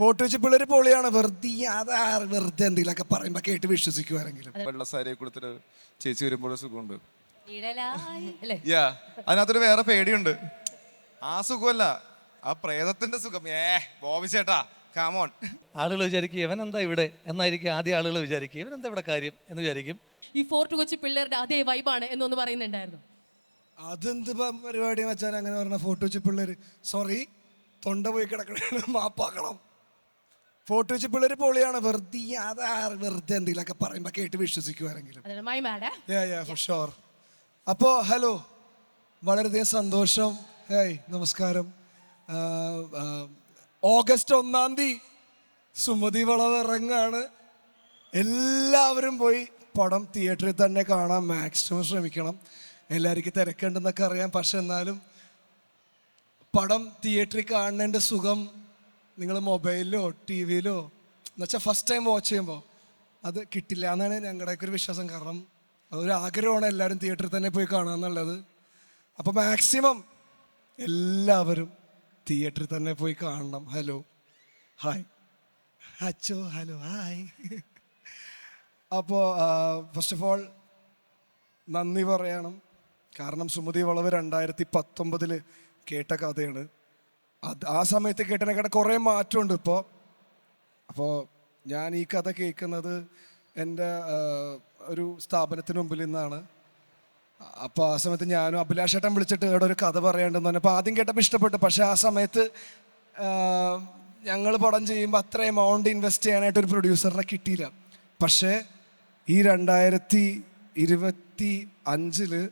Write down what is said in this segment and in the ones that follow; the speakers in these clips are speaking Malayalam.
പോട്ടുവെച്ച് പിള്ളേര് പൊളിയാണ്. വെറുതെ എന്തെങ്കിലുമൊക്കെ പറയുമ്പോ കേട്ട് വിശ്വസിക്കുവാരെങ്കിലും. വെള്ളസാരിയെ കൊടുത്തിട്ട് ചേച്ചി വരുമ്പോൾ സുഖമുണ്ട്. അല്ലേ? യാ, അതിനകത്തൊരു വേറെ പേടിയുണ്ട്. ആ സുഖമല്ല, ആ പ്രേതത്തിന്റെ സുഖം. ബോബി ചേട്ടാ കാമോൺ. ആളുകൾ വിചാരിക്കും ഇവൻ എന്താ ഇവിടെ എന്നായിരിക്കും ആദ്യം ആളുകൾ വിചാരിക്കും, ഇവൻ എന്താ ഇവിടെ കാര്യം എന്ന് വിചാരിക്കും. ഈ ഫോർട്ട് കൊച്ചി പിള്ളേരുടെ അതേ വൈബാണ് എന്നൊന്ന് പറയുന്നുണ്ടായിരുന്നു. അതെന്ത് പരിപാടി വെച്ചാൽ അങ്ങനെ പറഞ്ഞ ഫോട്ടോ വെച്ച് പിള്ളേര് സോറി തൊണ്ട പോയി കിടക്കണ മാപ്പാക്കണം. ഫോട്ടോ വെച്ച് പിള്ളേര് പൊളിയാണ്. വെറുതെ എന്തെങ്കിലുമൊക്കെ പറയുമ്പോ കേട്ട് വിശ്വസിക്കുവാരെങ്കിലും. അപ്പോൾ ഹലോ, വളരെയധികം സന്തോഷം. നമസ്കാരം. ഓഗസ്റ്റ് 1-ാം തീയതി സുമതി വളവ് ഇറങ്ങാണ്. എല്ലാവരും പോയി പടം തിയേറ്ററിൽ തന്നെ കാണാൻ മാക്സിമം ശ്രമിക്കണം. എല്ലാവർക്കും തിരക്കുണ്ടെന്നൊക്കെ അറിയാം, പക്ഷെ എന്നാലും പടം തിയേറ്ററിൽ കാണേണ്ട സുഖം നിങ്ങൾ മൊബൈലിലോ ടി വിയിലോ എന്നുവെച്ചാൽ ഫസ്റ്റ് ടൈം വാച്ച് ചെയ്യുമ്പോൾ അത് കിട്ടില്ല എന്നാണ് ഞങ്ങളുടെയൊക്കെ ഒരു വിശ്വാസം. കാരണം അതൊരു ആഗ്രഹമാണ് എല്ലാവരും തിയേറ്ററിൽ തന്നെ പോയി കാണുക എന്നുള്ളത്. അപ്പോൾ മാക്സിമം എല്ലാവരും തിയേറ്ററിൽ തന്നെ പോയി കാണണം. ഹലോ ഹായ് അച്ചോ ഹലോ ഹായ്. അപ്പോൾ ഫസ്റ്റ് ഓഫ് ഓൾ നന്ദി പറയണം. കാരണം സുമതി വളവ് 2019 കേട്ട കഥയാണ്. ആ സമയത്ത് കേട്ടതിനെക്കാട്ട് കുറേ മാറ്റമുണ്ട് ഇപ്പോൾ. അപ്പോൾ ഞാൻ ഈ കഥ കേൾക്കുന്നത് എൻ്റെ ഒരു സ്ഥാപനത്തിന് മുമ്പിൽ നിന്നാണ്. അപ്പോൾ ആ സമയത്ത് ഞാനും അഭിലാഷേട്ടൻ വിളിച്ചിട്ട് ഇവിടെ ഒരു കഥ പറയേണ്ടെന്ന് പറഞ്ഞു. അപ്പോൾ ആദ്യം കേട്ടപ്പോൾ ഇഷ്ടപ്പെട്ടു. പക്ഷേ ആ സമയത്ത് ഞങ്ങൾ പടം ചെയ്യുമ്പോൾ അത്ര എമൗണ്ട് ഇൻവെസ്റ്റ് ചെയ്യാനായിട്ട് ഒരു പ്രൊഡ്യൂസറിനെ കിട്ടിയില്ല. പക്ഷേ ഈ 2025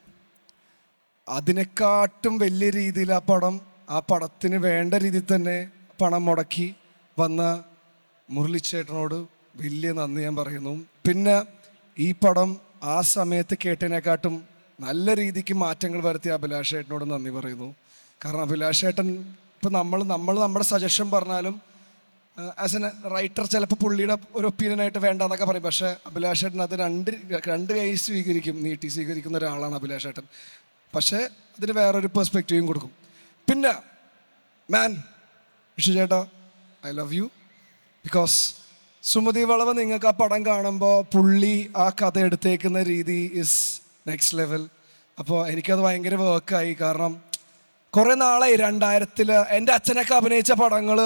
അതിനെക്കാട്ടും വലിയ രീതിയിൽ ആ പടത്തിന് വേണ്ട രീതിയിൽ തന്നെ പണം മുടക്കി വന്ന മുരളിച്ചേട്ടനോട് വലിയ നന്ദി ഞാൻ പറയുന്നു. പിന്നെ ഈ പടം ആ സമയത്ത് കേട്ടതിനെക്കാട്ടും നല്ല രീതിക്ക് മാറ്റങ്ങൾ വരുത്തിയ അഭിലാഷേട്ടനോട് നന്ദി പറയുന്നു. കാരണം അഭിലാഷേട്ടൻ ഇപ്പം നമ്മുടെ സജഷൻ പറഞ്ഞാലും ആസ് എൻ റൈറ്റർ ചിലപ്പോൾ പുള്ളിയുടെ ഒരു ഒപ്പീനിയനായിട്ട് വേണ്ടെന്നൊക്കെ പറയും. പക്ഷേ അഭിലാഷേട്ടൻ അത് രണ്ട് കൈ നീട്ടി സ്വീകരിക്കുന്ന ഒരാളാണ് അഭിലാഷേട്ടൻ. പക്ഷേ അതിന് വേറൊരു പെർസ്പെക്റ്റീവും കൊടുക്കും. പിന്നെ വിഷു ചേട്ടാ, I love you. Because Sumathi വളവ് നിങ്ങൾക്ക് ആ പടം കാണുമ്പോൾ പുള്ളി ആ കഥ എടുത്തേക്കുന്ന രീതി ഇസ് നെക്സ്റ്റ് ലെവൽ. അപ്പോൾ എനിക്കത് ഭയങ്കര വർക്കായി. കാരണം കുറേ നാളായി 2000 എൻ്റെ അച്ഛനൊക്കെ അഭിനയിച്ച പടങ്ങൾ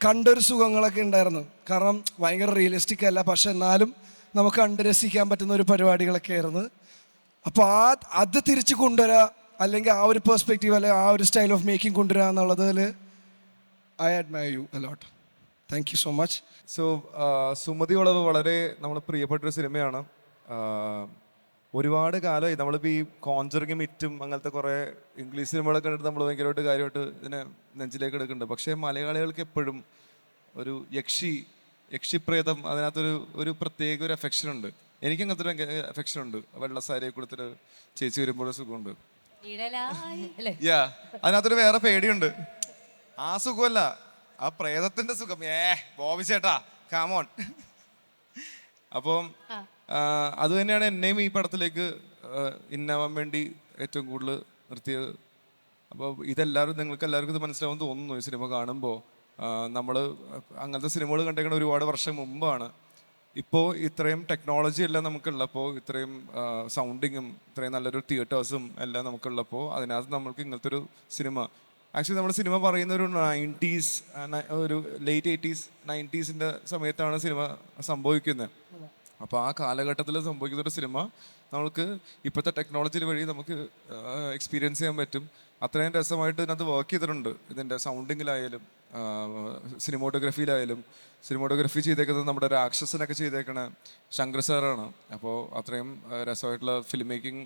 കണ്ടൊരു സുഖങ്ങളൊക്കെ ഉണ്ടായിരുന്നു. കാരണം ഭയങ്കര റിയലിസ്റ്റിക് അല്ല, പക്ഷെ എന്നാലും നമുക്ക് കണ്ട് രസിക്കാൻ പറ്റുന്ന ഒരു പരിപാടികളൊക്കെ ആയിരുന്നു. അപ്പോൾ അത് തിരിച്ച് കൊണ്ടുവരിക, അല്ലെങ്കിൽ ആ ഒരു പെർസ്പെക്റ്റീവ് അല്ലെങ്കിൽ ആ ഒരു സ്റ്റൈൽ ഓഫ് മേക്കിംഗ് കൊണ്ടുവരിക എന്നുള്ളതിൽ I admire you a lot. Thank you so much. So Sumathi Valavu വളരെ നമ്മൾ പ്രിയപ്പെട്ടൊരു സിനിമയാണ്. ഒരുപാട് കാലമായി നമ്മളിപ്പോൾ ഈ കോൺജറിങ് മിറ്റും അങ്ങനത്തെ കുറേ ഇംഗ്ലീഷ് സിനിമകളൊക്കെ കണ്ടിട്ട് നമ്മൾ ഭയങ്കരമായിട്ട് കാര്യമായിട്ട് ഇതിനെ നെഞ്ചിലേക്ക് എടുക്കുന്നുണ്ട്. പക്ഷേ മലയാളികൾക്ക് എപ്പോഴും ഒരു യക്ഷിപ്രേതം അതിനകത്തൊരു പ്രത്യേക ഒരു അഫെക്ഷൻ ഉണ്ട്. എനിക്ക് അങ്ങനത്തെ ഒരു അഫെക്ഷൻ ഉണ്ട്. വെള്ളസാരിയെ കൊടുത്തിട്ട് ചേച്ചി വരുമ്പോൾ സുഖമുണ്ട്. യാ, അതിനകത്തൊരു വേറെ പേടിയുണ്ട്. ആ സുഖമല്ല, ആ പ്രേതത്തിന്റെ സുഖം. ബോബി ചേട്ടാ കാമോൺ. അപ്പം അത് തന്നെയാണ് എന്നെയും ഈ പടത്തിലേക്ക് ഇന്നാവാൻ വേണ്ടി ഏറ്റവും കൂടുതൽ നിർത്തിയത്. അപ്പോൾ നിങ്ങൾക്ക് എല്ലാവർക്കും ഇത് മനസ്സിലാവുമെന്ന് തോന്നുന്നു. ഈ സിനിമ കാണുമ്പോൾ നമ്മൾ അങ്ങനത്തെ സിനിമകൾ കണ്ടേക്കുന്ന ഒരുപാട് വർഷം മുമ്പാണ്. ഇപ്പോൾ ഇത്രയും ടെക്നോളജി എല്ലാം നമുക്കുള്ളപ്പോൾ, ഇത്രയും സൗണ്ടിങ്ങും ഇത്രയും നല്ലൊരു തിയേറ്റേഴ്സും എല്ലാം നമുക്കുള്ളപ്പോൾ അതിനകത്ത് നമ്മൾക്ക് ഇങ്ങനത്തെ ഒരു സിനിമ ആക്ച്വലി നമ്മൾ സിനിമ പറയുന്ന ഒരു 90s ഒരു ലേറ്റ് 80s 90s സമയത്താണ് സിനിമ സംഭവിക്കുന്നത്. അപ്പോൾ ആ കാലഘട്ടത്തിൽ സംഭവിക്കുന്ന ഒരു സിനിമ നമ്മൾക്ക് ഇപ്പോഴത്തെ ടെക്നോളജി വഴി നമുക്ക് എക്സ്പീരിയൻസ് ചെയ്യാൻ പറ്റും. അത്രയും രസമായിട്ട് ഇതിനകത്ത് വർക്ക് ചെയ്തിട്ടുണ്ട്. ഇതിൻ്റെ സൗണ്ടിങ്ങിലായാലും സിനിമോട്ടോഗ്രഫി ചെയ്തേക്കുന്നത് നമ്മുടെ രാക്ഷസനൊക്കെ ചെയ്തേക്കണ ശങ്കർ സാറാണ്. അപ്പോൾ അത്രയും രസമായിട്ടുള്ള ഫിലിം മേക്കിംഗ്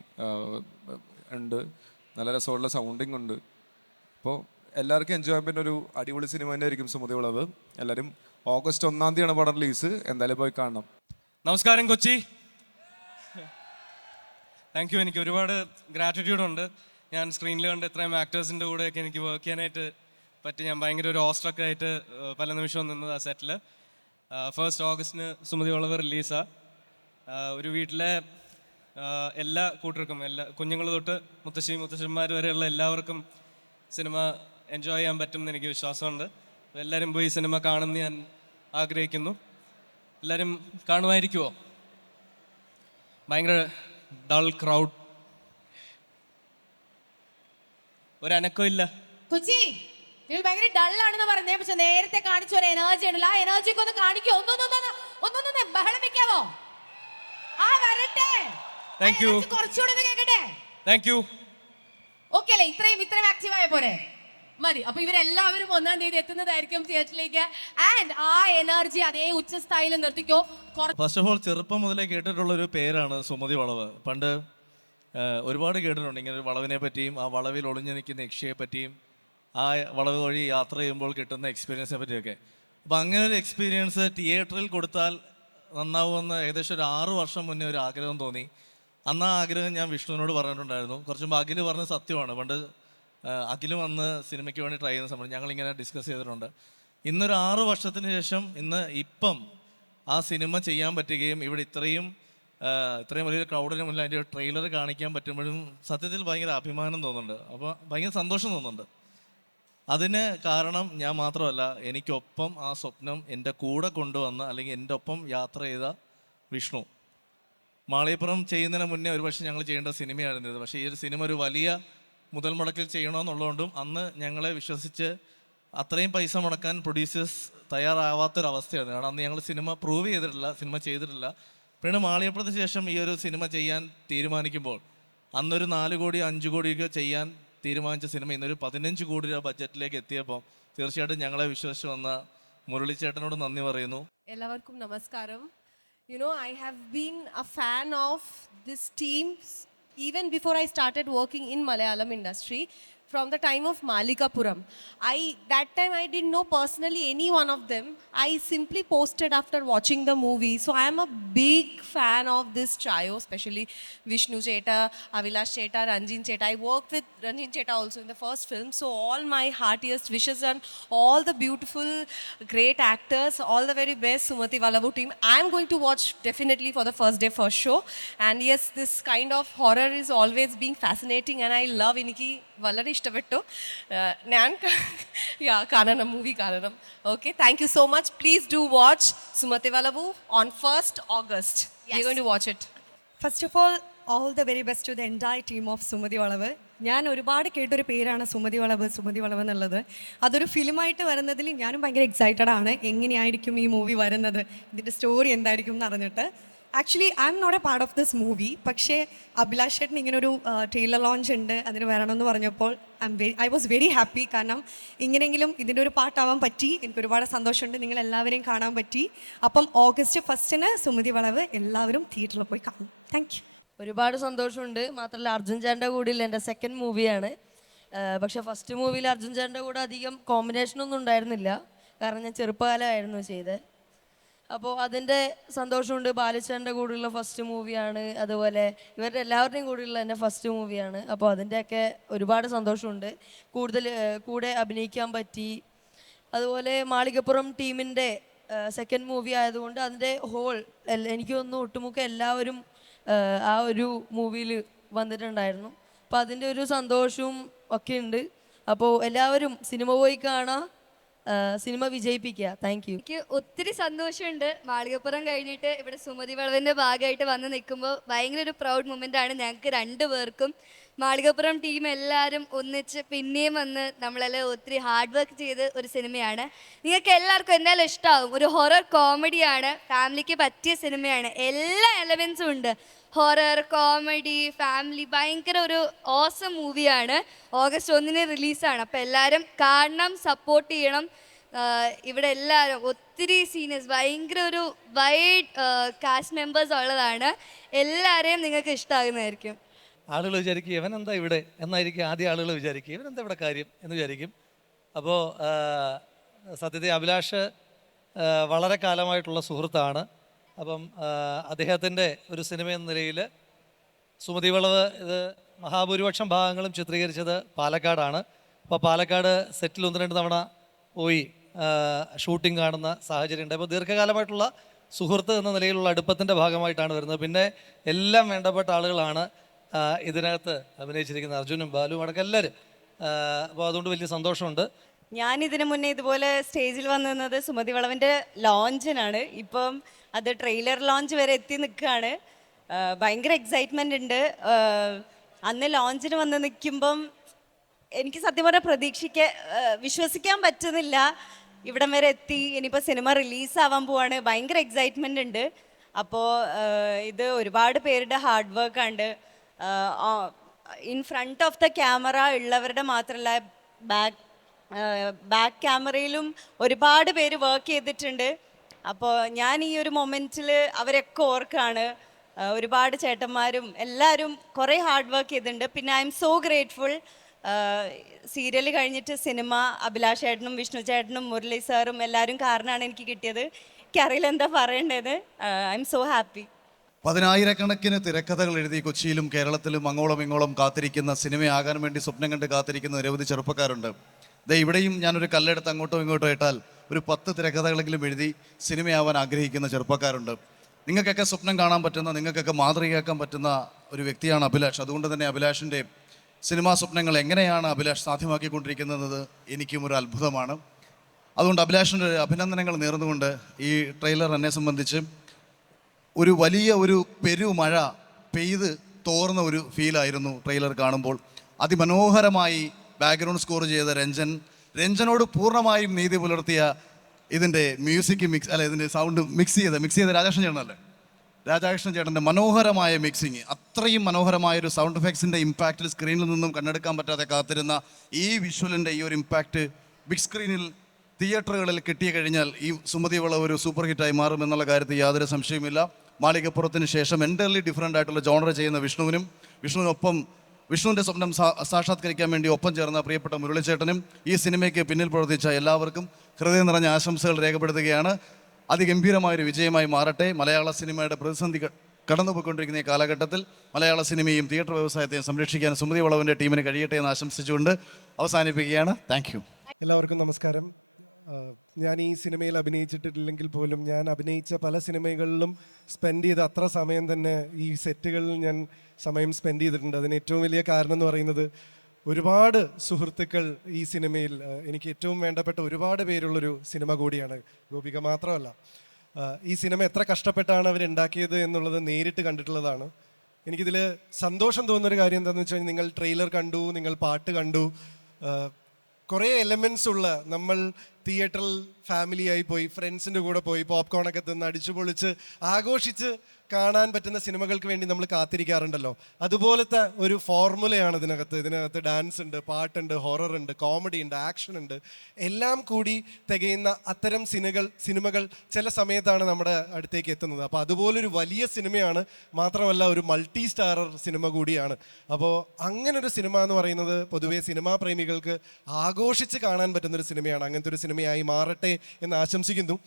ഉണ്ട്, നല്ല രസമുള്ള സൗണ്ടിങ് ഉണ്ട്. അപ്പോൾ എല്ലാവർക്കും എൻജോയ് ചെയ്യാൻ പറ്റുന്ന ഒരു അടിപൊളി സിനിമ തന്നെ ആയിരിക്കും സുമതി വളവ്. എല്ലാവരും ഓഗസ്റ്റ് 1-ാം തീയതിയാണ് പടം റിലീസ്. എന്തായാലും പോയി കാണണം. നമസ്കാരം കൊച്ചി. Thank you. എനിക്ക് ഒരുപാട് ഗ്രാറ്റിറ്റ്യൂഡ് ഉണ്ട്. ഞാൻ സ്ക്രീനിൽ കണ്ട് ഇത്രയും ആക്ടേഴ്സിൻ്റെ കൂടെയൊക്കെ എനിക്ക് വർക്ക് ചെയ്യാനായിട്ട് പറ്റി. ഞാൻ ഭയങ്കര ഒരു ഓസ്ട്രക്ക് ആയിട്ട് പല നിമിഷവും നിന്നത് ആ സെറ്റിൽ. 1 ഓഗസ്റ്റിന് സുമതി വളവ് റിലീസാണ്. ഒരു വീട്ടിലെ എല്ലാ കൂട്ടർക്കും, എല്ലാ കുഞ്ഞുങ്ങൾ തൊട്ട് മുത്തശ്ശന്മാർ വരെയുള്ള എല്ലാവർക്കും സിനിമ എൻജോയ് ചെയ്യാൻ പറ്റും എന്ന് എനിക്ക് വിശ്വാസമുണ്ട്. എല്ലാവരും പോയി സിനിമ കാണുമെന്ന് ഞാൻ ആഗ്രഹിക്കുന്നു. എല്ലാവരും കാണുമായിരിക്കുമോ? ഭയങ്കര ഡൾ ക്രൗഡ്, ഒരനക്കം ഇല്ല. കൊച്ചി, നിങ്ങൾ ഭയങ്കര ഡള്ളാണെന്ന് പറഞ്ഞേ, പക്ഷെ നേരത്തെ കാണിച്ച ഒരു എനർജി ഉണ്ടല്ലോ, ആ എനർജിക്ക് ഒന്ന് കാണിക്കോ, ഒന്നൊന്ന് ബഹളം വെക്കാമോ? ആ വരട്ടെ. Thank you. കുറച്ചുകൂടെ ഒന്ന് കേക്കട്ടെ. Thank you. ഓക്കെ അല്ലേ? ഇത്രയും ആക്റ്റീവ് ആയ പോരെ? മതി. അപ്പൊ ഇവരെല്ലാവരും 1-ാം തീയതി എത്തുന്നതായിരിക്കും തിയേറ്ററിലേക്ക്. ആൻഡ് ആ എനർജി അതേ ഉച്ചസ്ഥായിയിൽ നിർത്തിക്കോ. ഫസ്റ്റ് ഓഫ് ഓൾ ചെറുപ്പം മുതലേ കേട്ടിട്ടുള്ള ഒരു പേരാണ് സുമതി വളവ്. പണ്ട് ഒരുപാട് കേട്ടിട്ടുണ്ട് ഇങ്ങനെ ഒരു വളവിനെ പറ്റിയും ആ വളവിൽ ഒളിഞ്ഞു നിൽക്കുന്ന യക്ഷിയെ പറ്റിയും ആ വളവ് വഴി യാത്ര ചെയ്യുമ്പോൾ കിട്ടുന്ന എക്സ്പീരിയൻസിനെ പറ്റിയൊക്കെ. അപ്പം അങ്ങനെ ഒരു എക്സ്പീരിയൻസ് തിയേറ്ററിൽ കൊടുത്താൽ നന്നാവുമെന്ന് ഏകദേശം ഒരു 6 വർഷം മുന്നേ ഒരു ആഗ്രഹം തോന്നി. അന്ന് ആ ആഗ്രഹം ഞാൻ വിഷ്ണുവിനോട് പറഞ്ഞിട്ടുണ്ടായിരുന്നു. കുറച്ച് മുമ്പ് അഖിൽ പറഞ്ഞ സത്യമാണ്. പണ്ട് അഖിലും വന്ന് സിനിമയ്ക്ക് വേണ്ടി ട്രൈ ചെയ്യുന്ന സമയം ഞങ്ങളിങ്ങനെ ഡിസ്കസ് ചെയ്തിട്ടുണ്ട്. ഇന്നൊരു 6 വർഷത്തിന് ശേഷം ഇപ്പം ആ സിനിമ ചെയ്യാൻ പറ്റുകയും ഇവിടെ ഇത്രയും വലിയൊരു ക്രൗഡിന് മുന്നിൽ അതിൻ്റെ ട്രെയിലർ കാണിക്കാൻ പറ്റുമ്പോഴും സത്യത്തിൽ ഭയങ്കര അഭിമാനം തോന്നുന്നുണ്ട്. അപ്പോൾ ഭയങ്കര സന്തോഷം തോന്നുന്നുണ്ട്. അതിന് കാരണം ഞാൻ മാത്രമല്ല, എനിക്കൊപ്പം ആ സ്വപ്നം എൻ്റെ കൂടെ കൊണ്ടുവന്ന അല്ലെങ്കിൽ എൻ്റെ ഒപ്പം യാത്ര ചെയ്ത വിഷ്ണു. മാളികപ്പുറം ചെയ്യുന്നതിന് മുന്നേ ഒരുപക്ഷെ ഞങ്ങൾ ചെയ്യേണ്ട സിനിമയായിരുന്നു ഇത്. പക്ഷേ ഈ ഒരു സിനിമ ഒരു വലിയ മുതൽ മുടക്കിൽ ചെയ്യണമെന്നുള്ളതുകൊണ്ടും അന്ന് ഞങ്ങളെ വിശ്വസിച്ച് അത്രയും പൈസ മുടക്കാൻ പ്രൊഡ്യൂസേഴ്സ് തയ്യാറാവാത്തൊരവസ്ഥയായിരുന്നു. കാരണം അന്ന് ഞങ്ങൾ സിനിമ പ്രൂവ് ചെയ്തിട്ടില്ല, സിനിമ ചെയ്തിട്ടില്ല. പിന്നെ മാളികപ്പുറത്തിന് ശേഷം ഈ ഒരു സിനിമ ചെയ്യാൻ തീരുമാനിക്കുമ്പോൾ അന്നൊരു 4 കോടി 5 കോടിയൊക്കെ ചെയ്യാൻ തീരുമാനിച്ച സിനിമ ഇന്നൊരു 15 കോടി രൂപ ബഡ്ജറ്റിലേക്ക് എത്തിയപ്പോൾ തീർച്ചയായിട്ടും ഞങ്ങളെ വിശ്വസിച്ച് വന്ന മുരളിച്ചേട്ടനോട് നന്ദി പറയുന്നു. എല്ലാവർക്കും നമസ്കാരം. I have been a fan of this team even before I started working in Malayalam industry. From the time of Malikapuram, that time I didn't know personally any one of them. I simply posted after watching the movie. So I am a big fan of this trio, especially Vishnu Cheta, Avilash Cheta, Ranjin Cheta. I worked with Ranjin Cheta also in the first film. So all my heartiest wishes and all the beautiful, great actors, all the very best Sumati Valavu team. I am going to watch definitely for the first day first show. And yes, this kind of horror is always being fascinating and I love Iniki വളരെ ഇഷ്ടപ്പെട്ടു. ഞാൻ മൂവി കാണണം. Okay, thank you so much. Please do watch Sumathi Valavu on 1st August. We are going to watch it. First of all the very best to the entire team of Sumathi Valavu. ഞാൻ ഒരുപാട് കേട്ടൊരു പേരാണ് സുമതി വളവ് എന്നുള്ളത്. അതൊരു ഫിലിമായിട്ട് വരുന്നതിൽ ഞാനും ഭയങ്കര എക്സൈറ്റഡ് ആണ്. എങ്ങനെയായിരിക്കും ഈ മൂവി വരുന്നത്, ഇതിൻ്റെ സ്റ്റോറി എന്തായിരിക്കും എന്ന് അറിഞ്ഞിട്ട്. Actually I am not a part of this movie. പക്ഷേ അഭിലാഷ് ചേട്ടൻ ഇങ്ങനൊരു ട്രെയിലർ ലോഞ്ച് ഉണ്ട്, അതിന് വരണമെന്ന് പറഞ്ഞപ്പോൾ ഐ വാസ് വെരി ഹാപ്പി. കാരണം ഇങ്ങനെയെങ്കിലും ഇതിൻ്റെ ഒരു പാർട്ടാവാൻ പറ്റി. എനിക്ക് ഒരുപാട് സന്തോഷമുണ്ട്. നിങ്ങളെല്ലാവരെയും കാണാൻ പറ്റി. അപ്പം August 1st സുമതി വളവ് എല്ലാവരും തിയേറ്ററിൽ പോയി കാണും. Thank you. ഒരുപാട് സന്തോഷമുണ്ട്. മാത്രമല്ല അർജുൻ ചേട്ടൻ്റെ കൂടെയുള്ള എൻ്റെ സെക്കൻഡ് മൂവിയാണ്. പക്ഷേ ഫസ്റ്റ് മൂവിയിൽ അർജുൻ ചേട്ടൻ്റെ കൂടെ അധികം കോമ്പിനേഷനൊന്നും ഉണ്ടായിരുന്നില്ല. കാരണം ഞാൻ ചെറുപ്പകാലമായിരുന്നു ചെയ്തത്. അപ്പോൾ അതിൻ്റെ സന്തോഷമുണ്ട്. ബാലചേട്ടൻ്റെ കൂടെയുള്ള ഫസ്റ്റ് മൂവിയാണ്. അതുപോലെ ഇവരുടെ എല്ലാവരുടെയും കൂടെയുള്ള എൻ്റെ ഫസ്റ്റ് മൂവിയാണ്. അപ്പോൾ അതിൻ്റെയൊക്കെ ഒരുപാട് സന്തോഷമുണ്ട്. കൂടെ അഭിനയിക്കാൻ പറ്റി. അതുപോലെ മാളികപ്പുറം ടീമിൻ്റെ സെക്കൻഡ് മൂവി ആയതുകൊണ്ട് അതിൻ്റെ എനിക്ക് തോന്നുന്നു ഒട്ടുമുക്ക എല്ലാവരും ആ ഒരു മൂവിയിൽ വന്നിട്ടുണ്ടായിരുന്നു. അപ്പോൾ അതിൻ്റെ ഒരു സന്തോഷവും ഒക്കെ ഉണ്ട്. അപ്പോൾ എല്ലാവരും സിനിമ പോയി കാണാം, സിനിമ വിജയിപ്പിക്കുക. Thank you. എനിക്ക് ഒത്തിരി സന്തോഷമുണ്ട്. മാളികപ്പുറം കഴിഞ്ഞിട്ട് ഇവിടെ സുമതി വളവിൻ്റെ ഭാഗമായിട്ട് വന്ന് നിൽക്കുമ്പോൾ ഭയങ്കര ഒരു പ്രൗഡ് മൊമെൻ്റ് ആണ് ഞങ്ങൾക്ക് 2 പേർക്കും. മാളികപ്പുറം ടീം എല്ലാവരും ഒന്നിച്ച് പിന്നെയും വന്ന് നമ്മളെല്ലാം ഒത്തിരി ഹാർഡ് വർക്ക് ചെയ്ത് ഒരു സിനിമയാണ്. നിങ്ങൾക്ക് എല്ലാവർക്കും എന്തായാലും ഇഷ്ടമാവും. ഒരു ഹൊറർ കോമഡിയാണ്, ഫാമിലിക്ക് പറ്റിയ സിനിമയാണ്. എല്ലാ എലമെൻസും ഉണ്ട്. ഹൊറർ, കോമഡി, ഫാമിലി, ഭയങ്കര ഒരു ഓസം മൂവിയാണ്. August 1 റിലീസാണ്. അപ്പോൾ എല്ലാവരും കാണണം, സപ്പോർട്ട് ചെയ്യണം. ഇവിടെ എല്ലാവരും ഒത്തിരി സീനിയേഴ്സ്, ഭയങ്കര ഒരു വൈഡ് കാസ്റ്റ് മെമ്പേഴ്സ് ഉള്ളതാണ്. എല്ലാവരെയും നിങ്ങൾക്ക് ഇഷ്ടമാകുന്നതായിരിക്കും. ആളുകൾ വിചാരിക്കും ഇവൻ എന്താ ഇവിടെ എന്നായിരിക്കും ആദ്യം ആളുകൾ വിചാരിക്കും. ഇവനെന്താ ഇവിടെ കാര്യം എന്ന് വിചാരിക്കും. അപ്പോൾ സത്യത്തിൽ അഭിലാഷ് വളരെ കാലമായിട്ടുള്ള സുഹൃത്താണ്. അപ്പം അദ്ദേഹത്തിൻ്റെ ഒരു സിനിമ എന്ന നിലയിൽ സുമതി വളവ് ഇത് മഹാഭൂരിപക്ഷം ഭാഗങ്ങളും ചിത്രീകരിച്ചത് പാലക്കാടാണ്. അപ്പോൾ പാലക്കാട് സെറ്റിൽ 1-2 തവണ പോയി ഷൂട്ടിംഗ് കാണുന്ന സാഹചര്യം ഉണ്ട്. അപ്പോൾ ദീർഘകാലമായിട്ടുള്ള സുഹൃത്ത് എന്ന നിലയിലുള്ള അടുപ്പത്തിൻ്റെ ഭാഗമായിട്ടാണ് വരുന്നത്. പിന്നെ എല്ലാം വേണ്ടപ്പെട്ട ആളുകളാണ് ഇതിനകത്ത് അഭിനയിച്ചിരിക്കുന്ന അർജുനും ബാലുവും അടക്കം എല്ലാവരും. അപ്പോൾ അതുകൊണ്ട് വലിയ സന്തോഷമുണ്ട്. ഞാൻ ഇതിനു മുന്നേ ഇതുപോലെ സ്റ്റേജിൽ വന്നു നിന്നത് സുമതി വളവിൻ്റെ ലോഞ്ചിനാണ്. ഇപ്പം അത് ട്രെയിലർ ലോഞ്ച് വരെ എത്തി നിൽക്കുകയാണ്. ഭയങ്കര എക്സൈറ്റ്മെൻ്റ് ഉണ്ട്. അന്ന് ലോഞ്ചിന് വന്ന് നിൽക്കുമ്പം എനിക്ക് സത്യം പറഞ്ഞാൽ വിശ്വസിക്കാൻ പറ്റുന്നില്ല. ഇവിടം വരെ എത്തി. ഇനിയിപ്പോൾ സിനിമ റിലീസാവാൻ പോവാണ്. ഭയങ്കര എക്സൈറ്റ്മെൻ്റ് ഉണ്ട്. അപ്പോൾ ഇത് ഒരുപാട് പേരുടെ ഹാർഡ് വർക്കാണ്. In front of the camera ഉള്ളവരുടെ മാത്രമല്ല, ബാക്ക് ക്യാമറയിലും ഒരുപാട് പേര് വർക്ക് ചെയ്തിട്ടുണ്ട്. അപ്പോൾ ഞാൻ ഈ ഒരു മൊമെൻറ്റിൽ അവരൊക്കെ ഓർക്കാണ്. ഒരുപാട് ചേട്ടന്മാരും എല്ലാവരും കുറേ ഹാർഡ് വർക്ക് ചെയ്തിട്ടുണ്ട്. പിന്നെ I am so grateful. Serial കഴിഞ്ഞിട്ട് സിനിമ അഭിലാഷ് ചേട്ടനും വിഷ്ണു ചേട്ടനും മുരളി സാറും എല്ലാവരും കാരണമാണ് എനിക്ക് കിട്ടിയത്. എനിക്കറിയില്ല എന്താ പറയേണ്ടത്. I am so happy. 10,000-കണക്കിന് തിരക്കഥകൾ എഴുതി കൊച്ചിയിലും കേരളത്തിലും അങ്ങോളം ഇങ്ങോളം കാത്തിരിക്കുന്ന, സിനിമയാകാൻ വേണ്ടി സ്വപ്നം കണ്ട് കാത്തിരിക്കുന്ന നിരവധി ചെറുപ്പക്കാരുണ്ട്. ഇവിടെയും ഞാനൊരു കല്ലെടുത്ത് അങ്ങോട്ടോ ഇങ്ങോട്ടോ ഇട്ടാൽ ഒരു 10 തിരക്കഥകളെങ്കിലും എഴുതി സിനിമയാവാൻ ആഗ്രഹിക്കുന്ന ചെറുപ്പക്കാരുണ്ട്. നിങ്ങൾക്കൊക്കെ സ്വപ്നം കാണാൻ പറ്റുന്ന, നിങ്ങൾക്കൊക്കെ മാതൃകയാക്കാൻ പറ്റുന്ന ഒരു വ്യക്തിയാണ് അഭിലാഷ്. അതുകൊണ്ട് തന്നെ അഭിലാഷിൻ്റെ സിനിമാ സ്വപ്നങ്ങൾ എങ്ങനെയാണ് അഭിലാഷ് സാധ്യമാക്കിക്കൊണ്ടിരിക്കുന്നത് എനിക്കും ഒരു അത്ഭുതമാണ്. അതുകൊണ്ട് അഭിലാഷിൻ്റെ അഭിനന്ദനങ്ങൾ നേർന്നുകൊണ്ട് ഈ ട്രെയിലർ എന്നെ സംബന്ധിച്ച് ഒരു വലിയ പെരുമഴ പെയ്ത് തോർന്ന ഒരു ഫീലായിരുന്നു ട്രെയിലർ കാണുമ്പോൾ. അതിമനോഹരമായി ബാക്ക്ഗ്രൗണ്ട് സ്കോർ ചെയ്ത രഞ്ജനോട് പൂർണ്ണമായും നീതി പുലർത്തിയ ഇതിൻ്റെ മ്യൂസിക് ഇതിൻ്റെ സൗണ്ട് മിക്സ് ചെയ്ത രാധാകൃഷ്ണൻ ചേട്ടനല്ലേ, രാധാകൃഷ്ണൻ ചേട്ടൻ്റെ മനോഹരമായ മിക്സിങ്, അത്രയും മനോഹരമായൊരു സൗണ്ട് എഫക്ട്സിൻ്റെ ഇമ്പാക്റ്റിൽ സ്ക്രീനിൽ നിന്നും കണ്ണെടുക്കാൻ പറ്റാതെ കാത്തിരുന്ന ഈ വിഷ്വലിൻ്റെ ഈ ഒരു ഇമ്പാക്റ്റ് ബിഗ് സ്ക്രീനിൽ തിയേറ്ററുകളിൽ കിട്ടിയ കഴിഞ്ഞാൽ ഈ സുമതി വളവ് ഒരു സൂപ്പർ ഹിറ്റായി മാറുമെന്നുള്ള കാര്യത്തിൽ യാതൊരു സംശയവുമില്ല. മാളികപ്പുറത്തിന് ശേഷം എൻ്റർലി ഡിഫറൻ്റ് ആയിട്ടുള്ള ജോണർ ചെയ്യുന്ന വിഷ്ണുവിനൊപ്പം വിഷ്ണുവിൻ്റെ സ്വപ്നം സാക്ഷാത്കരിക്കാൻ വേണ്ടി ഒപ്പം ചേർന്ന പ്രിയപ്പെട്ട മുരളിച്ചേട്ടനും ഈ സിനിമയ്ക്ക് പിന്നിൽ പ്രവർത്തിച്ച എല്ലാവർക്കും ഹൃദയം നിറഞ്ഞ ആശംസകൾ രേഖപ്പെടുത്തുകയാണ്. അതിഗംഭീരമായൊരു വിജയമായി മാറട്ടെ. മലയാള സിനിമയുടെ പ്രതിസന്ധി കടന്നുപോയിക്കൊണ്ടിരിക്കുന്ന ഈ കാലഘട്ടത്തിൽ മലയാള സിനിമയും തിയേറ്റർ വ്യവസായത്തെയും സംരക്ഷിക്കാൻ സുമതി വളവിൻ്റെ ടീമിന് കഴിയട്ടെ എന്ന് ആശംസിച്ചുകൊണ്ട് അവസാനിപ്പിക്കുകയാണ്. Thank you. എല്ലാവർക്കും നമസ്കാരം. ഞാൻ ഈ സിനിമയിൽ അഭിനയിച്ചിട്ടില്ലെങ്കിൽ പോലും ഞാൻ അഭിനയിച്ച പല സിനിമകളിലും സ്പെൻഡ് ചെയ്ത അത്ര സമയം തന്നെ ഈ സെറ്റുകളിൽ ഞാൻ സമയം സ്പെൻഡ് ചെയ്തിട്ടുണ്ട്. അതിന് ഏറ്റവും വലിയ കാരണം എന്ന് പറയുന്നത് ഒരുപാട് സുഹൃത്തുക്കൾ ഈ സിനിമയിൽ, എനിക്ക് ഏറ്റവും വേണ്ടപ്പെട്ട ഒരുപാട് പേരുള്ളൊരു സിനിമ കൂടിയാണ്. ഗോപിക മാത്രമല്ല, ഈ സിനിമ എത്ര കഷ്ടപ്പെട്ടാണ് അവരുണ്ടാക്കിയത് എന്നുള്ളത് നേരിട്ട് കണ്ടിട്ടുള്ളതാണ്. എനിക്കിതിൽ സന്തോഷം തോന്നുന്നൊരു കാര്യം എന്താണെന്ന് വെച്ച് കഴിഞ്ഞാൽ, നിങ്ങൾ ട്രെയിലർ കണ്ടു, നിങ്ങൾ പാട്ട് കണ്ടു, കുറേ എലമെൻറ്റ്സ് ഉള്ള, നമ്മൾ തിയേറ്ററിൽ ഫാമിലിയായി പോയി ഫ്രണ്ട്സിൻ്റെ കൂടെ പോയി പോപ്കോണൊക്കെ തിന്ന് അടിച്ചു പൊളിച്ച് ആഘോഷിച്ച് കാണാൻ പറ്റുന്ന സിനിമകൾക്ക് വേണ്ടി നമ്മൾ കാത്തിരിക്കാറുണ്ടല്ലോ. അതുപോലത്തെ ഒരു ഫോർമുലയാണ് ഇതിനകത്ത് ഡാൻസ് ഉണ്ട്, പാട്ടുണ്ട്, ഹൊറർ ഉണ്ട്, കോമഡി ഉണ്ട്, ആക്ഷൻ ഉണ്ട്, എല്ലാം കൂടി തികയുന്ന അത്തരം സിനിമകൾ ചില സമയത്താണ് നമ്മുടെ അടുത്തേക്ക് എത്തുന്നത്. അപ്പോൾ അതുപോലൊരു വലിയ സിനിമയാണ്, മാത്രമല്ല ഒരു മൾട്ടി സ്റ്റാറർ സിനിമ കൂടിയാണ്. അപ്പോൾ അങ്ങനൊരു സിനിമ എന്ന് പറയുന്നത് പൊതുവെ സിനിമാ പ്രേമികൾക്ക് ആഘോഷിച്ച് കാണാൻ പറ്റുന്നൊരു സിനിമയാണ്. അങ്ങനത്തെ ഒരു സിനിമയായി മാറട്ടെ എന്ന് ആശംസിക്കുന്നു.